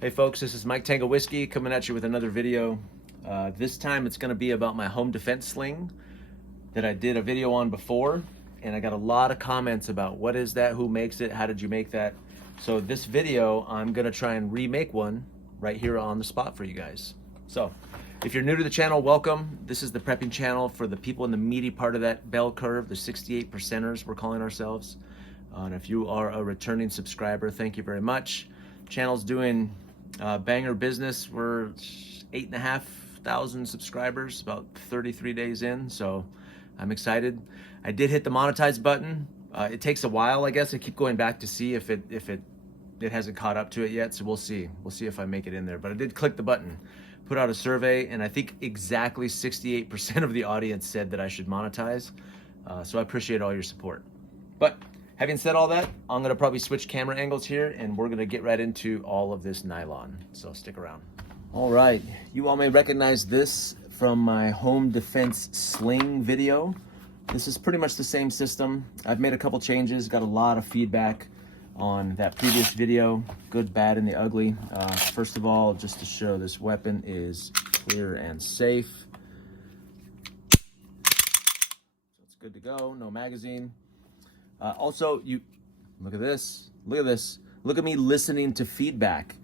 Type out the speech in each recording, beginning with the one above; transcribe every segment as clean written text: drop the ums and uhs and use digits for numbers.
Hey folks, this is Mike Tango Whiskey coming at you with another video. This time it's going to be about my home defense sling that I did a video on before, and I got a lot of comments about what is that, who makes it, how did you make that. So this video I'm going to try and remake one right here on the spot for you guys. So if you're new to the channel, welcome. This is the prepping channel for the people in the meaty part of that bell curve, the 68 percenters we're calling ourselves. And if you are a returning subscriber, thank you very much. Channel's doing banger business. We're 8,500 subscribers, about 33 days in, so I'm excited. I did hit the monetize button. It takes a while, I guess. I keep going back to see if it hasn't caught up to it yet, so we'll see if I make it in there. But I did click the button, put out a survey, and I think exactly 68% of the audience said that I should monetize. So I appreciate all your support. But having said all that, I'm gonna probably switch camera angles here and we're gonna get right into all of this nylon. So stick around. All right, you all may recognize this from my home defense sling video. This is pretty much the same system. I've made a couple changes, got a lot of feedback on that previous video, good, bad, and the ugly. First of all, just to show this weapon is clear and safe. So it's good to go, no magazine. Also, you look at this, look at me listening to feedback.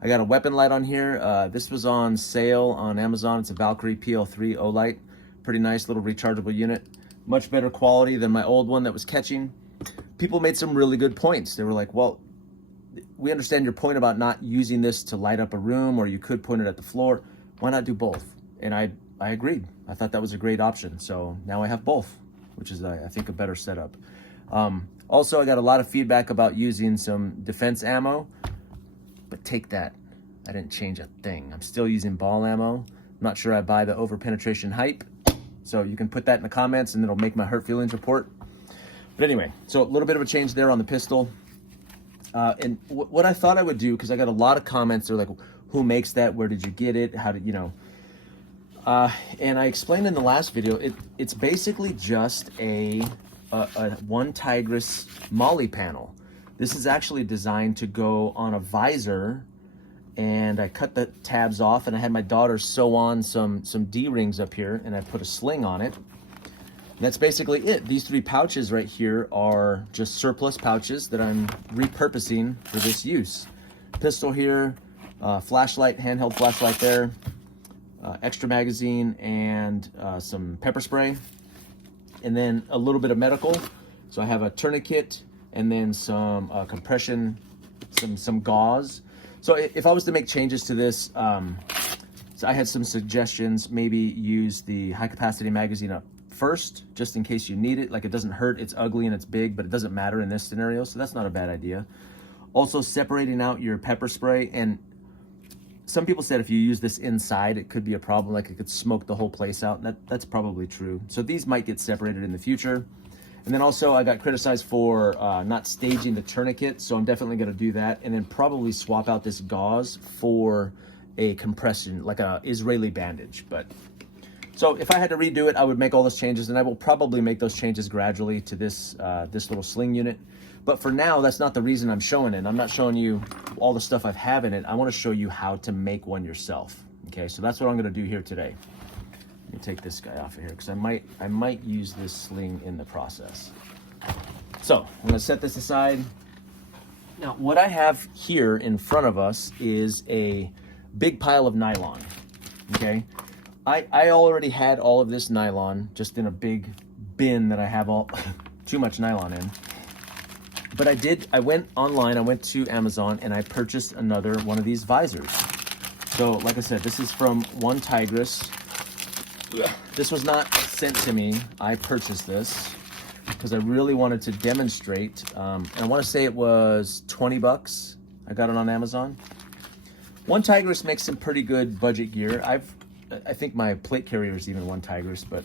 I got a weapon light on here. This was on sale on Amazon. It's a Valkyrie PL3 O-Light. Pretty nice little rechargeable unit. Much better quality than my old one that was catching. People made some really good points. They were like, well, we understand your point about not using this to light up a room, or you could point it at the floor. Why not do both? And I agreed. I thought that was a great option. So now I have both, which is, I think, a better setup. Also, I got a lot of feedback about using some defense ammo, but take that. I didn't change a thing. I'm still using ball ammo. I'm not sure I buy the over penetration hype. So you can put that in the comments and it'll make my hurt feelings report. But anyway, so a little bit of a change there on the pistol. And what I thought I would do, because I got a lot of comments, they're like, who makes that? Where did you get it? How did, you know? And I explained in the last video, it's basically just a one Tigris molly panel. This is actually designed to go on a visor, and I cut the tabs off, and I had my daughter sew on some D-rings up here, and I put a sling on it. And that's basically it. These three pouches right here are just surplus pouches that I'm repurposing for this use. Pistol here, flashlight, handheld flashlight there, extra magazine, and some pepper spray. And then a little bit of medical. So I have a tourniquet and then some compression, some gauze. So if I was to make changes to this, so I had some suggestions. Maybe use the high capacity magazine up first, just in case you need it. Like, it doesn't hurt, it's ugly and it's big, but it doesn't matter in this scenario. So that's not a bad idea. Also, separating out your pepper spray. And some people said if you use this inside, it could be a problem, like it could smoke the whole place out. That's probably true. So these might get separated in the future. And then also I got criticized for not staging the tourniquet, so I'm definitely gonna do that. And then probably swap out this gauze for a compression, like a Israeli bandage. But so if I had to redo it, I would make all those changes, and I will probably make those changes gradually to this, this little sling unit. But for now, that's not the reason I'm showing it. I'm not showing you all the stuff I have in it. I want to show you how to make one yourself. Okay, so that's what I'm going to do here today. Let me take this guy off of here because I might use this sling in the process. So I'm going to set this aside. Now, what I have here in front of us is a big pile of nylon. Okay, I already had all of this nylon just in a big bin that I have all too much nylon in. But I went online, I went to Amazon, and I purchased another one of these visors. So, like I said, this is from one Tigris. This was not sent to me. I purchased this because I really wanted to demonstrate. And I want to say it was 20 bucks. I got it on Amazon. One Tigris makes some pretty good budget gear. I think my plate carrier is even one Tigris, but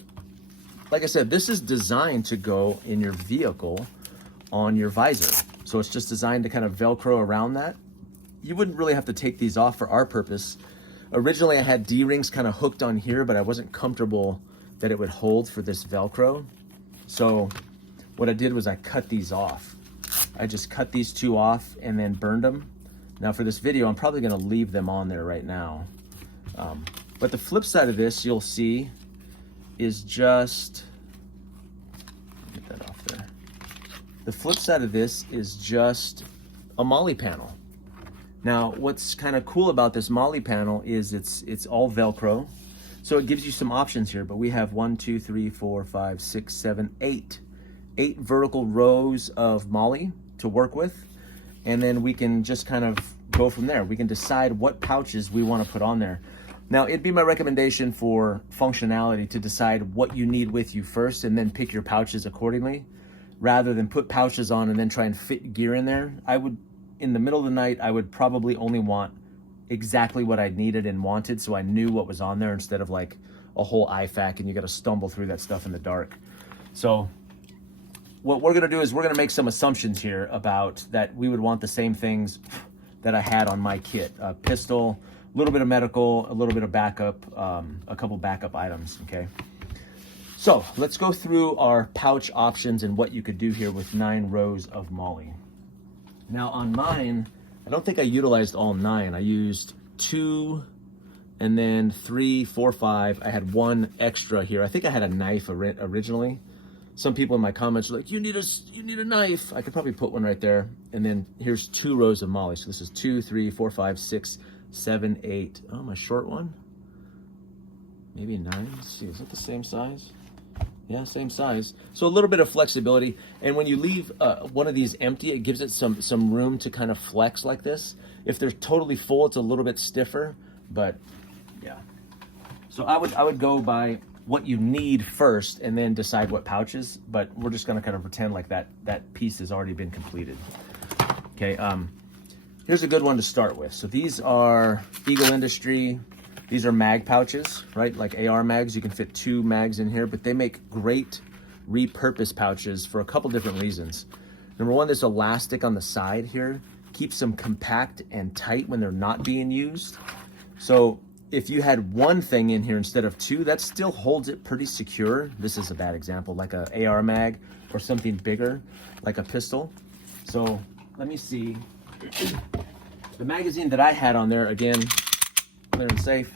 like I said, this is designed to go in your vehicle on your visor. So it's just designed to kind of Velcro around that. You wouldn't really have to take these off for our purpose. Originally I had D-rings kind of hooked on here, but I wasn't comfortable that it would hold for this Velcro. So what I did was I cut these off. I just cut these two off and then burned them Now for this video, I'm probably gonna leave them on there right now. But the flip side of this, you'll see, is just, get that off there. The flip side of this is just a MOLLE panel. Now, what's kind of cool about this MOLLE panel is it's all Velcro. So it gives you some options here, but we have 1, 2, 3, 4, 5, 6, 7, 8 vertical rows of MOLLE to work with. And then we can just kind of go from there. We can decide what pouches we want to put on there. Now, it'd be my recommendation for functionality to decide what you need with you first and then pick your pouches accordingly, rather than put pouches on and then try and fit gear in there. I would, in the middle of the night, I would probably only want exactly what I needed and wanted, so I knew what was on there, instead of like a whole IFAC and you got to stumble through that stuff in the dark. So what we're gonna do is we're gonna make some assumptions here about that we would want the same things that I had on my kit. A pistol, a little bit of medical, a little bit of backup, a couple backup items, okay? So let's go through our pouch options and what you could do here with 9 rows of MOLLE. Now on mine, I don't think I utilized all 9. I used 2 and then 3, 4, 5. I had 1 extra here. I think I had a knife originally. Some people in my comments were like, you need a knife. I could probably put one right there. And then here's 2 rows of MOLLE. So this is 2, 3, 4, 5, 6, 7, 8. Oh, my short one? Maybe 9. Let's see, is that the same size? Yeah, same size. So a little bit of flexibility. And when you leave one of these empty, it gives it some room to kind of flex like this. If they're totally full, it's a little bit stiffer, but yeah. So I would go by what you need first and then decide what pouches, but we're just gonna kind of pretend like that piece has already been completed. Okay, here's a good one to start with. So these are Eagle Industry. These are mag pouches, right? Like AR mags, you can fit 2 mags in here, but they make great repurposed pouches for a couple different reasons. Number one, this elastic on the side here keeps them compact and tight when they're not being used. So if you had 1 thing in here instead of 2, that still holds it pretty secure. This is a bad example, like a AR mag or something bigger, like a pistol. So let me see. The magazine that I had on there, again, clear and safe.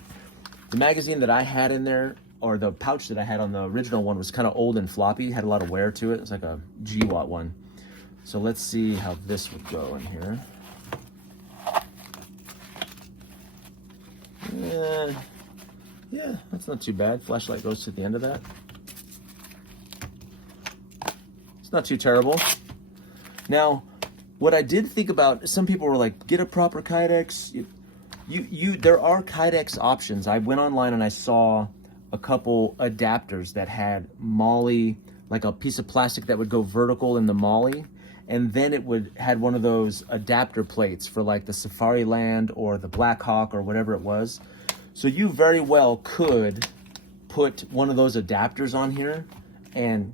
The magazine that I had in there, or the pouch that I had on the original one, was kind of old and floppy, had a lot of wear to it. It's like a GWAT one. So let's see how this would go in here. Yeah, that's not too bad. Flashlight goes to the end of that. It's not too terrible. Now, what I did think about, some people were like, get a proper Kydex. There are Kydex options. I went online and I saw a couple adapters that had MOLLE, like a piece of plastic that would go vertical in the MOLLE, and then it had one of those adapter plates for like the Safariland or the Blackhawk or whatever it was. So you very well could put one of those adapters on here and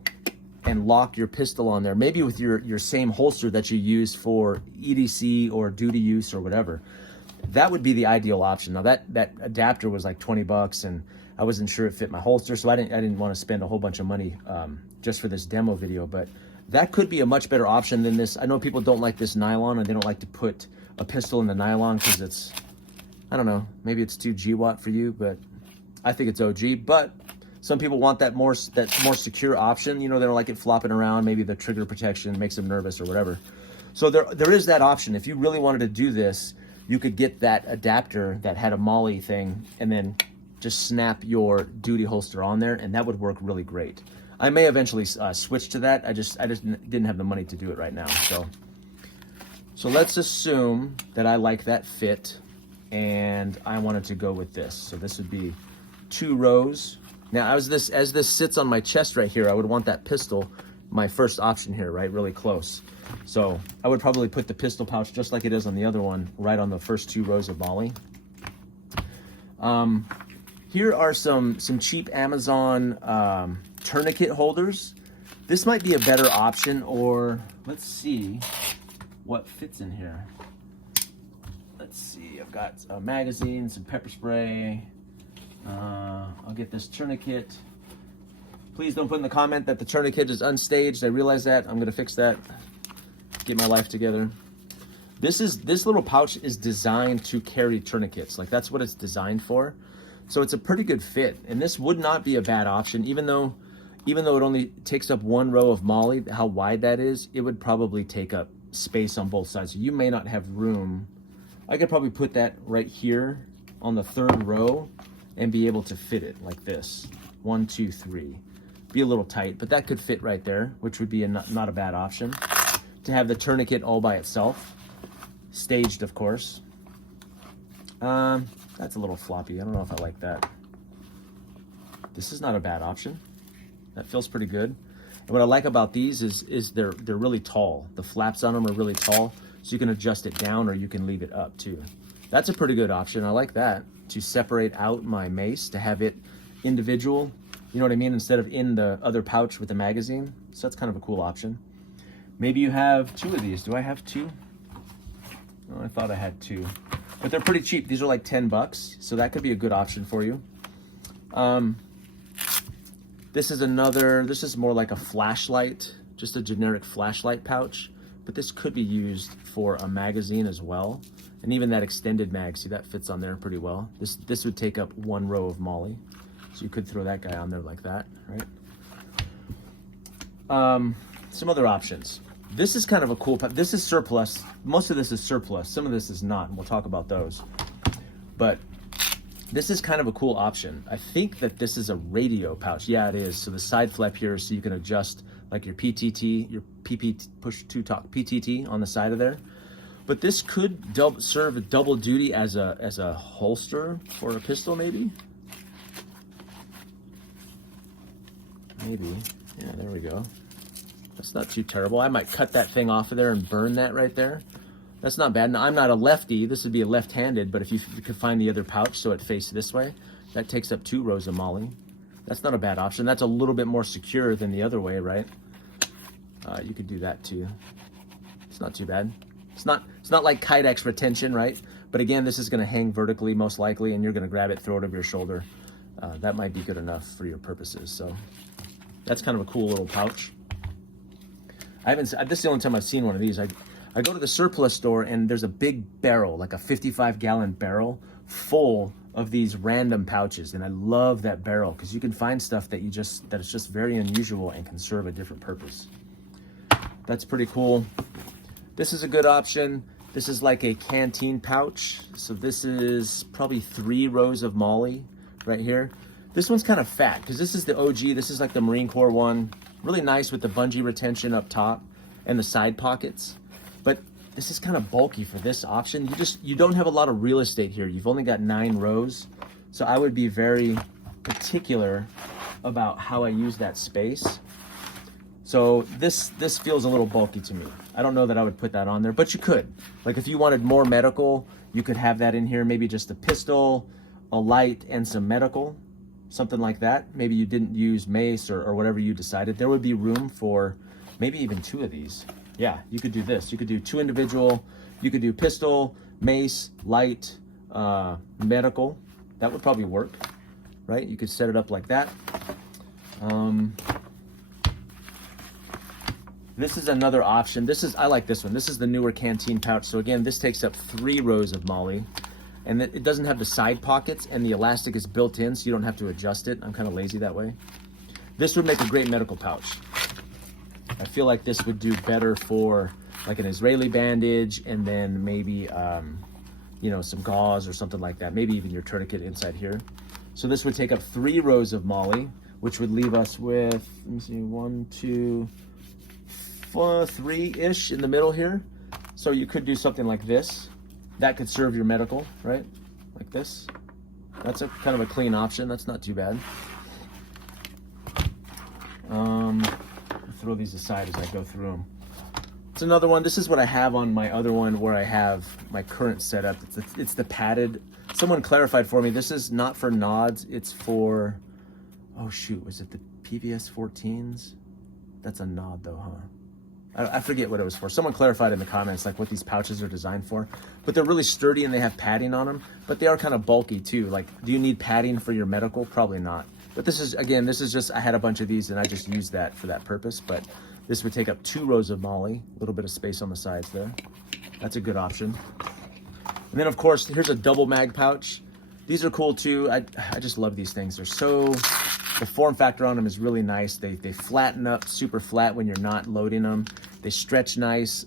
lock your pistol on there, maybe with your same holster that you use for EDC or duty use or whatever. That would be the ideal option. Now that adapter was like 20 bucks and I wasn't sure it fit my holster, so I didn't want to spend a whole bunch of money just for this demo video, but that could be a much better option than this. I know people don't like this nylon, and they don't like to put a pistol in the nylon because it's, I don't know, maybe it's too GWAT for you, but I think it's OG. But some people want that more secure option. You know, they don't like it flopping around. Maybe the trigger protection makes them nervous or whatever. So there is that option. If you really wanted to do this, you could get that adapter that had a MOLLE thing and then just snap your duty holster on there, and that would work really great. I may eventually switch to that. I just didn't have the money to do it right now. So let's assume that I like that fit and I wanted to go with this. So this would be 2 rows. Now as this sits on my chest right here, I would want that pistol, my first option here, right, really close. So I would probably put the pistol pouch just like it is on the other one, right on the first 2 rows of MOLLE. Here are some cheap Amazon tourniquet holders. This might be a better option, or let's see what fits in here. Let's see, I've got a magazine, some pepper spray. I'll get this tourniquet. Please don't put in the comment that the tourniquet is unstaged. I realize that. I'm gonna fix that. Get my life together. This little pouch is designed to carry tourniquets. Like that's what it's designed for. So it's a pretty good fit. And this would not be a bad option, even though it only takes up one row of MOLLE, how wide that is, it would probably take up space on both sides. So you may not have room. I could probably put that right here on the third row and be able to fit it like this. 1, 2, 3. Be a little tight, but that could fit right there, which would be not a bad option. To have the tourniquet all by itself. Staged, of course. That's a little floppy. I don't know if I like that. This is not a bad option. That feels pretty good. And what I like about these is they're really tall. The flaps on them are really tall, so you can adjust it down or you can leave it up too. That's a pretty good option. I like that, to separate out my mace, to have it individual, you know what I mean, instead of in the other pouch with the magazine. So that's kind of a cool option. Maybe you have 2 of these. Do I have 2? Oh, I thought I had 2. But they're pretty cheap. These are like $10, so that could be a good option for you. This is more like a flashlight, just a generic flashlight pouch, but this could be used for a magazine as well. And even that extended mag, see, that fits on there pretty well. This would take up one row of MOLLE, so you could throw that guy on there like that, right? Some other options. This is kind of a cool, this is surplus. Most of this is surplus. Some of this is not, and we'll talk about those. But this is kind of a cool option. I think that this is a radio pouch. Yeah, it is. So the side flap here, so you can adjust like your PTT, your PPT, push to talk PTT on the side of there. But this could serve a double duty as a holster for a pistol, maybe. Maybe. Yeah, there we go. That's not too terrible. I might cut that thing off of there and burn that right there. That's not bad. Now, I'm not a lefty. This would be a left-handed, but if you could find the other pouch so it faced this way, that takes up 2 rows of MOLLE. That's not a bad option. That's a little bit more secure than the other way, right? You could do that too. It's not too bad. It's not like Kydex retention, right? But again, this is going to hang vertically most likely, and you're going to grab it, throw it over your shoulder. That might be good enough for your purposes. So that's kind of a cool little pouch. This is the only time I've seen one of these. I go to the surplus store and there's a big barrel, like a 55-gallon barrel full of these random pouches. And I love that barrel because you can find stuff that is just very unusual and can serve a different purpose. That's pretty cool. This is a good option. This is like a canteen pouch. So this is probably 3 rows of MOLLE right here. This one's kind of fat because this is the OG. This is like the Marine Corps one. Really nice with the bungee retention up top and the side pockets. But this is kind of bulky for this option. You don't have a lot of real estate here. You've only got 9 rows. So I would be very particular about how I use that space. So this feels a little bulky to me. I don't know that I would put that on there, but you could. Like if you wanted more medical, you could have that in here. Maybe just a pistol, a light, and some medical. Something like that. Maybe you didn't use mace or whatever you decided. There would be room for maybe even 2 of these. Yeah, you could do this. You could do 2 individual. You could do pistol, mace, light, medical. That would probably work, right? You could set it up like that. This is another option. I like this one. This is the newer canteen pouch. So again, this takes up 3 rows of MOLLE. And it doesn't have the side pockets, and the elastic is built in, so you don't have to adjust it. I'm kind of lazy that way. This would make a great medical pouch. I feel like this would do better for like an Israeli bandage, and then maybe, some gauze or something like that. Maybe even your tourniquet inside here. So this would take up 3 rows of MOLLE, which would leave us with, let me see, 1, 2, 4, 3-ish in the middle here. So you could do something like this. That could serve your medical, right? Like this. That's a kind of a clean option. That's not too bad. I'll throw these aside as I go through them. It's another one. This is what I have on my other one where I have my current setup. It's the padded. Someone clarified for me. This is not for nods. It's for, oh shoot, was it the PVS 14s? That's a nod though, huh? I forget what it was for. Someone clarified in the comments like what these pouches are designed for. But they're really sturdy and they have padding on them. But they are kind of bulky too. Like, do you need padding for your medical? Probably not. But this is just, I had a bunch of these and I just used that for that purpose. But this would take up 2 rows of MOLLE. A little bit of space on the sides there. That's a good option. And then of course, here's a double mag pouch. These are cool too. I just love these things. They're so, the form factor on them is really nice. They flatten up super flat when you're not loading them. They stretch nice.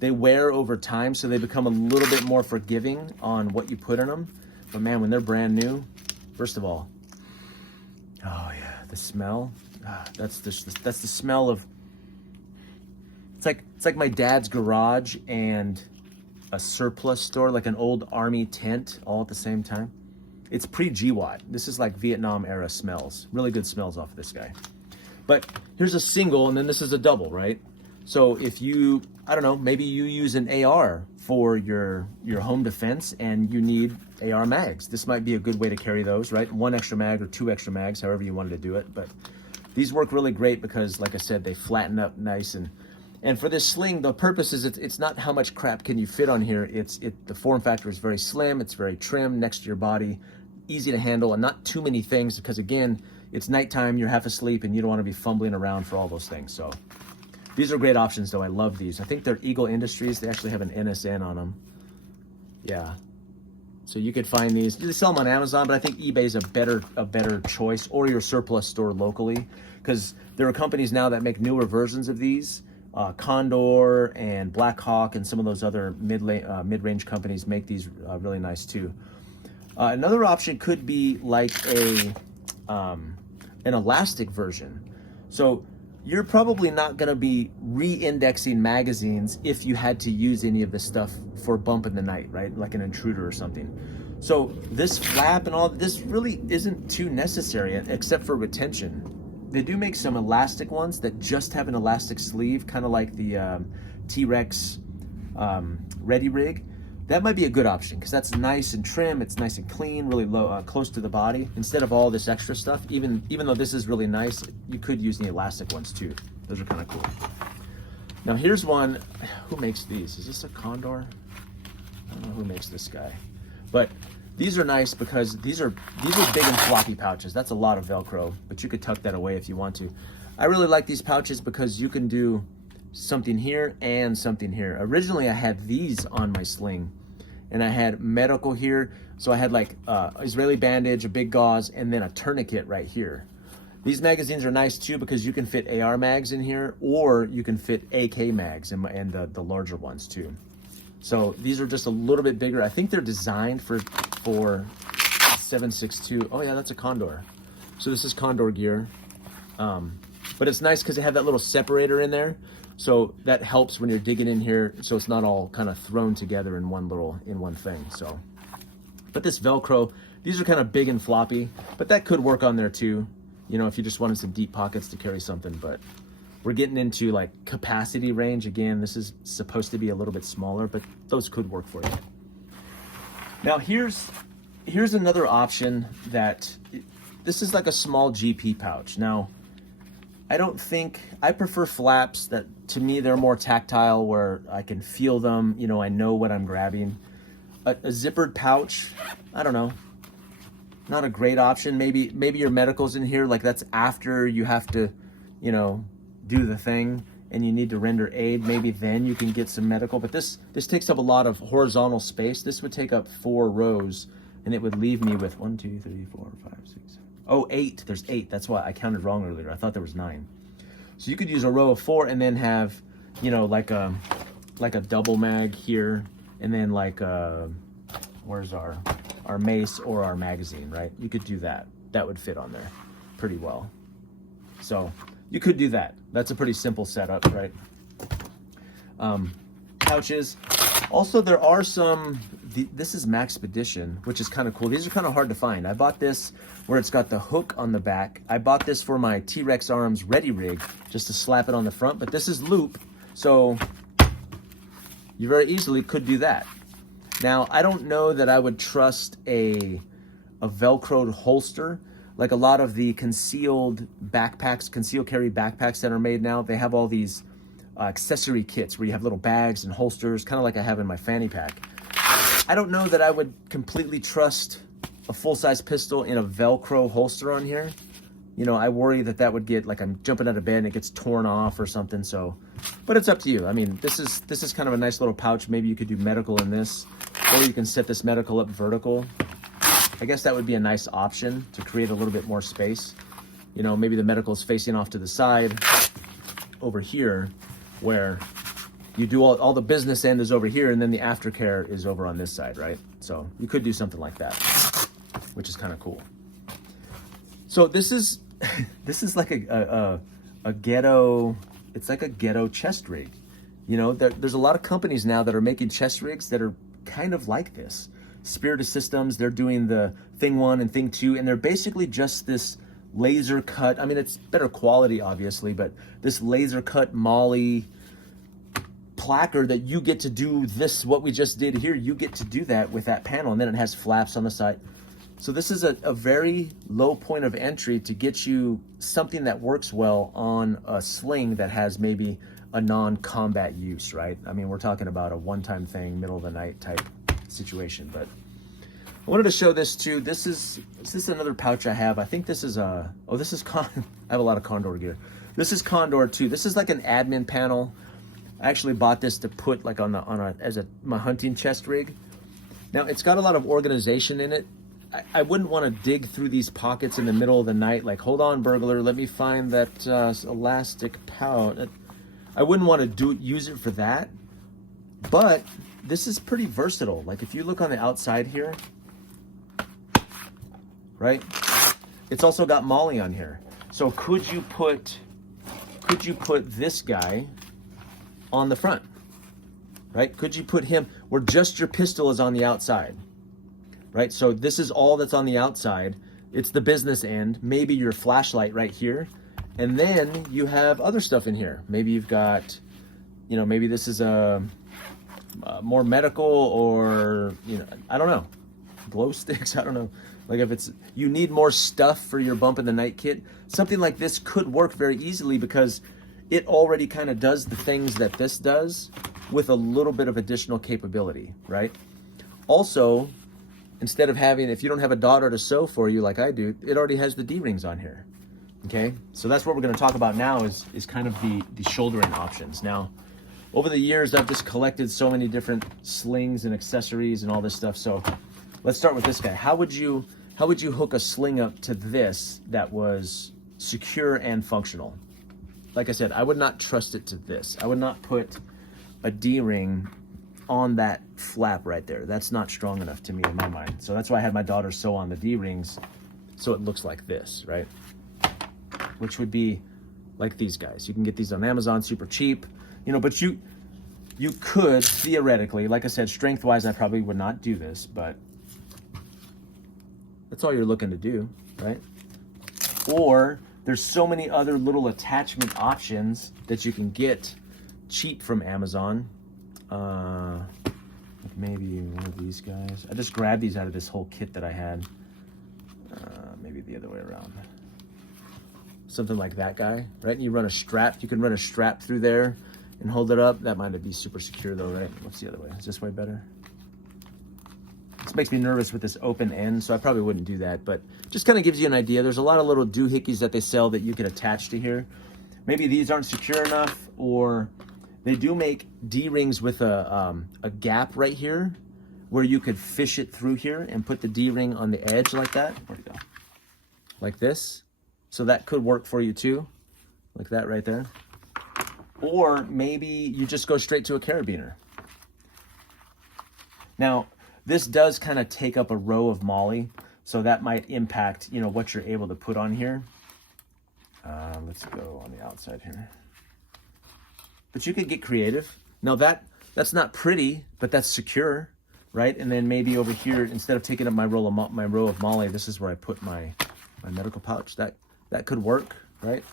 They wear over time, so they become a little bit more forgiving on what you put in them. But man, when they're brand new, first of all, oh yeah, the smell. That's the smell of. It's like my dad's garage and a surplus store, like an old army tent, all at the same time. It's pre-GWAT. This is like Vietnam era smells. Really good smells off of this guy. But here's a single, and then this is a double, right? So if you, I don't know, maybe you use an AR for your home defense and you need AR mags. This might be a good way to carry those, right? 1 extra mag or 2 extra mags, however you wanted to do it. But these work really great because, like I said, they flatten up nice. And for this sling, the purpose is it's not how much crap can you fit on here. The form factor is very slim. It's very trim next to your body, easy to handle, and not too many things because, again, it's nighttime, you're half asleep, and you don't want to be fumbling around for all those things. So these are great options, though. I love these. I think they're Eagle Industries. They actually have an NSN on them. Yeah. So you could find these. They sell them on Amazon, but I think eBay's a better choice, or your surplus store locally, because there are companies now that make newer versions of these. Condor and Black Hawk and some of those other mid-range companies make these really nice too. Another option could be like an elastic version. So you're probably not going to be re-indexing magazines if you had to use any of this stuff for bump in the night, right? Like an intruder or something. So this flap and all this really isn't too necessary except for retention. They do make some elastic ones that just have an elastic sleeve, kind of like the T-Rex Ready Rig. That might be a good option because that's nice and trim. It's nice and clean, really low, close to the body. Instead of all this extra stuff, even though this is really nice, you could use the elastic ones too. Those are kind of cool. Now here's one. Who makes these? Is this a Condor? I don't know who makes this guy, but these are nice because these are big and floppy pouches. That's a lot of Velcro, but you could tuck that away if you want to. I really like these pouches because you can do something here and something here. Originally, I had these on my sling, and I had medical here. So I had like Israeli bandage, a big gauze, and then a tourniquet right here. These magazines are nice too because you can fit AR mags in here, or you can fit AK mags and the larger ones too. So these are just a little bit bigger. I think they're designed for 7.62. Oh yeah, that's a Condor. So this is Condor gear. But it's nice because they have that little separator in there. So that helps when you're digging in here. So it's not all kind of thrown together in one thing. So, but this Velcro, these are kind of big and floppy, but that could work on there too. You know, if you just wanted some deep pockets to carry something, but we're getting into like capacity range. Again, this is supposed to be a little bit smaller, but those could work for you. Now here's another option that, this is like a small GP pouch. Now, I prefer flaps that, to me, they're more tactile where I can feel them, you know, I know what I'm grabbing. A zippered pouch, I don't know, not a great option. Maybe your medical's in here, like that's after you have to, you know, do the thing and you need to render aid. Maybe then you can get some medical, but this takes up a lot of horizontal space. This would take up 4 rows and it would leave me with 1, 2, 3, 4, 5, 6, 7. Oh, 8. There's 8. That's why I counted wrong earlier. I thought there was 9. So you could use a row of 4 and then have, you know, like a double mag here, and then like where's our mace or our magazine, right? You could do that. That would fit on there pretty well. So you could do that. That's a pretty simple setup, right? Pouches. Also, there are some, this is Maxpedition, which is kind of cool. These are kind of hard to find. I bought this where it's got the hook on the back. I bought this for my T-Rex Arms Ready Rig, just to slap it on the front, but this is loop, so you very easily could do that. Now, I don't know that I would trust a Velcroed holster. Like a lot of the concealed backpacks, concealed carry backpacks that are made now, they have all these accessory kits where you have little bags and holsters, kind of like I have in my fanny pack. I don't know that I would completely trust a full-size pistol in a Velcro holster on here. you know, I worry that that would get, like, I'm jumping out of bed and it gets torn off or something. So, but it's up to you. I mean, this is kind of a nice little pouch. Maybe you could do medical in this, or you can set this medical up vertical. I guess that would be a nice option to create a little bit more space. You know, maybe the medical is facing off to the side over here, where you do all the business end is over here, and then the aftercare is over on this side, right? So you could do something like that, which is kind of cool. So this is like a ghetto, it's like a ghetto chest rig. You know, there's a lot of companies now that are making chest rigs that are kind of like this. Spiritus Systems, they're doing the Thing 1 and Thing 2, and they're basically just this laser cut. I mean, it's better quality, obviously, but this laser cut Molly placard that you get to do this, what we just did here, you get to do that with that panel, and then it has flaps on the side. So this is a very low point of entry to get you something that works well on a sling that has maybe a non-combat use, right? I mean, we're talking about a one-time thing, middle of the night type situation. But I wanted to show this too. This is another pouch I have. I think this is I have a lot of Condor gear. This is Condor too. This is like an admin panel. I actually bought this to put like my hunting chest rig. Now it's got a lot of organization in it. I wouldn't want to dig through these pockets in the middle of the night. Like, hold on, burglar, let me find that elastic pouch. I wouldn't want to use it for that. But this is pretty versatile. Like, if you look on the outside here, right? It's also got Molly on here. So could you put this guy on the front, right? Could you put him where just your pistol is on the outside, right? So this is all that's on the outside. It's the business end, maybe your flashlight right here. And then you have other stuff in here. Maybe you've got, you know, maybe this is a more medical, or, you know, I don't know, glow sticks, I don't know. Like, if it's, you need more stuff for your bump in the night kit, something like this could work very easily because it already kind of does the things that this does with a little bit of additional capability, right? Also, instead of having, if you don't have a daughter to sew for you like I do, it already has the D-rings on here, okay? So that's what we're gonna talk about now is kind of the shouldering options. Now, over the years, I've just collected so many different slings and accessories and all this stuff. So let's start with this guy. How would you hook a sling up to this that was secure and functional? Like I said, I would not trust it to this. I would not put a D-ring on that flap right there. That's not strong enough to me in my mind. So that's why I had my daughter sew on the D-rings so it looks like this, right? Which would be like these guys. You can get these on Amazon super cheap, you know, but you could theoretically, like I said, strength-wise, I probably would not do this, but that's all you're looking to do, right? Or there's so many other little attachment options that you can get cheap from Amazon. Maybe one of these guys. I just grabbed these out of this whole kit that I had. Maybe the other way around. Something like that guy, right? And you run a strap. You can run a strap through there and hold it up. That might be super secure though, right? What's the other way? Is this way better? This makes me nervous with this open end, so I probably wouldn't do that, but just kind of gives you an idea. There's a lot of little doohickeys that they sell that you can attach to here. Maybe these aren't secure enough, or they do make D-rings with a gap right here where you could fish it through here and put the D-ring on the edge like that. Where'd it go? Like this. So that could work for you too, like that right there. Or maybe you just go straight to a carabiner. Now, this does kind of take up a row of Molly, so that might impact, you know, what you're able to put on here. Let's go on the outside here. But you could get creative. Now that's not pretty, but that's secure, right? And then maybe over here, instead of taking up my row of Molly, this is where I put my medical pouch. That could work, right?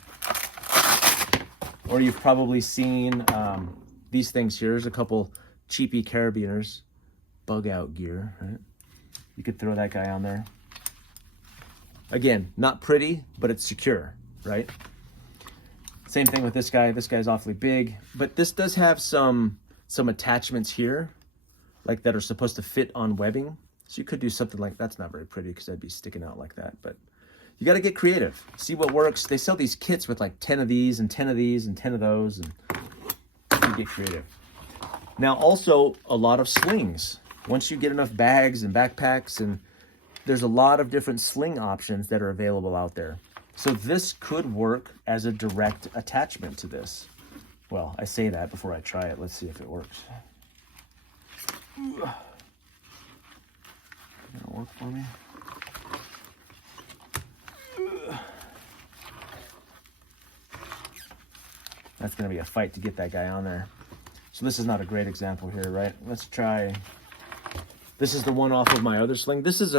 Or you've probably seen these things here. There's a couple cheapy carabiners. Bug out gear, right? You could throw that guy on there. Again, not pretty, but it's secure, right? Same thing with this guy. This guy's awfully big, but this does have some attachments here, like that are supposed to fit on webbing. So you could do something like, that's not very pretty because I'd be sticking out like that, but you got to get creative. See what works. They sell these kits with like 10 of these and 10 of these and 10 of those, and you get creative. Now also a lot of slings. Once you get enough bags and backpacks, and there's a lot of different sling options that are available out there. So this could work as a direct attachment to this. Well, I say that before I try it. Let's see if it works. That'll work for me. That's going to be a fight to get that guy on there. So this is not a great example here, right? Let's try. This is the one off of my other sling. This is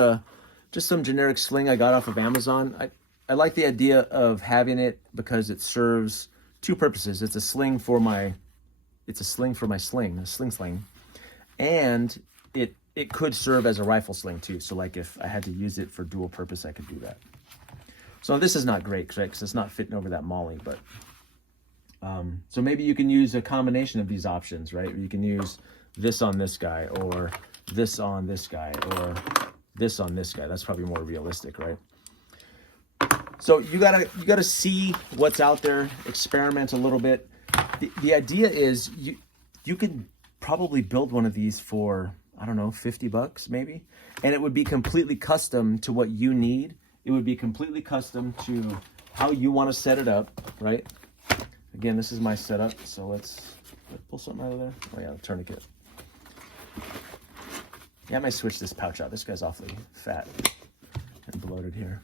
just some generic sling I got off of Amazon. I like the idea of having it because it serves two purposes. It's a sling for my sling, a sling. And it could serve as a rifle sling too. So like if I had to use it for dual purpose, I could do that. So this is not great because it's not fitting over that molly, but so maybe you can use a combination of these options, right? You can use this on this guy, or this on this guy, or this on this guy. That's probably more realistic, right? So you gotta see what's out there, experiment a little bit. The idea is you could probably build one of these for, I don't know, 50 bucks maybe, and it would be completely custom to what you need. It would be completely custom to how you want to set it up, right? Again, this is my setup, so let's pull something out of there. Oh yeah, the tourniquet. Yeah, I might switch this pouch out. This guy's awfully fat and bloated here.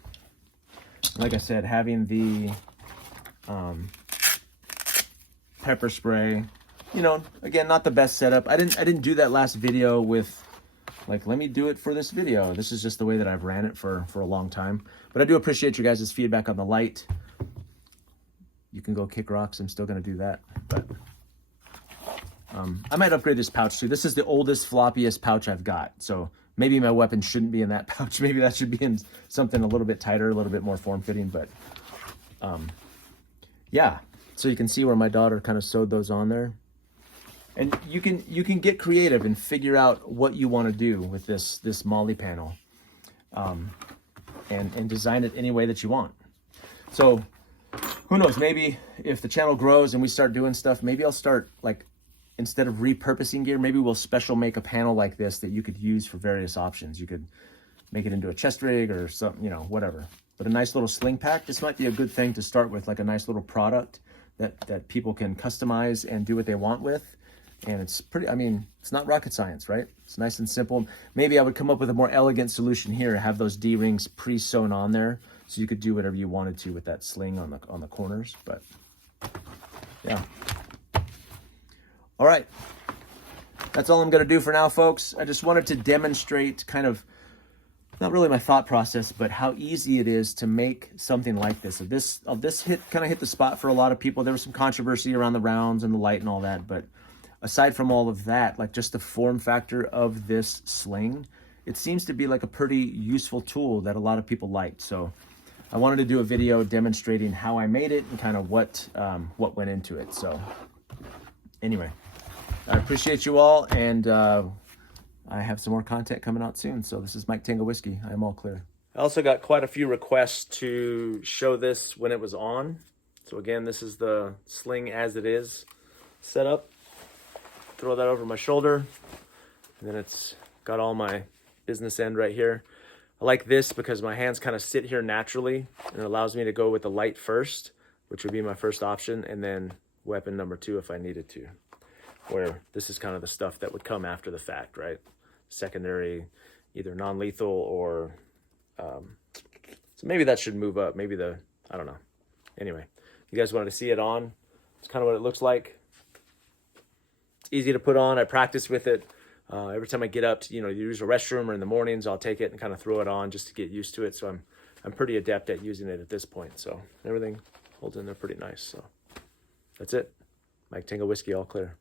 Like I said, having the pepper spray, you know, again, not the best setup. I didn't do that last video with, like, let me do it for this video. This is just the way that I've ran it for a long time. But I do appreciate your guys' feedback on the light. You can go kick rocks. I'm still going to do that. But I might upgrade this pouch too. This is the oldest, floppiest pouch I've got. So maybe my weapon shouldn't be in that pouch. Maybe that should be in something a little bit tighter, a little bit more form-fitting. But yeah, so you can see where my daughter kind of sewed those on there. And you can get creative and figure out what you want to do with this molly panel, and design it any way that you want. So who knows, maybe if the channel grows and we start doing stuff, maybe I'll start, like, instead of repurposing gear, maybe we'll special make a panel like this that you could use for various options. You could make it into a chest rig or something, you know, whatever. But a nice little sling pack, this might be a good thing to start with, like a nice little product that people can customize and do what they want with. And it's pretty, I mean, it's not rocket science, right? It's nice and simple. Maybe I would come up with a more elegant solution here, have those D-rings pre-sewn on there, so you could do whatever you wanted to with that sling on the corners. But yeah. All right. That's all I'm going to do for now, folks. I just wanted to demonstrate kind of, not really my thought process, but how easy it is to make something like this. This kind of hit the spot for a lot of people. There was some controversy around the rounds and the light and all that, but aside from all of that, like just the form factor of this sling, it seems to be like a pretty useful tool that a lot of people liked. So I wanted to do a video demonstrating how I made it and kind of what went into it. So anyway, I appreciate you all, and I have some more content coming out soon. So this is Mike Tango Whiskey. I am all clear. I also got quite a few requests to show this when it was on. So again, this is the sling as it is set up. Throw that over my shoulder, and then it's got all my business end right here. I like this because my hands kind of sit here naturally, and it allows me to go with the light first, which would be my first option, and then weapon number 2 if I needed to, where this is kind of the stuff that would come after the fact, right? Secondary, either non-lethal or, so maybe that should move up. Maybe I don't know. Anyway, you guys wanted to see it on. It's kind of what it looks like. It's easy to put on. I practice with it. Every time I get up to, use a restroom or in the mornings, I'll take it and kind of throw it on just to get used to it. So I'm pretty adept at using it at this point. So everything holds in there pretty nice. So that's it. Mike Tango Whiskey, all clear.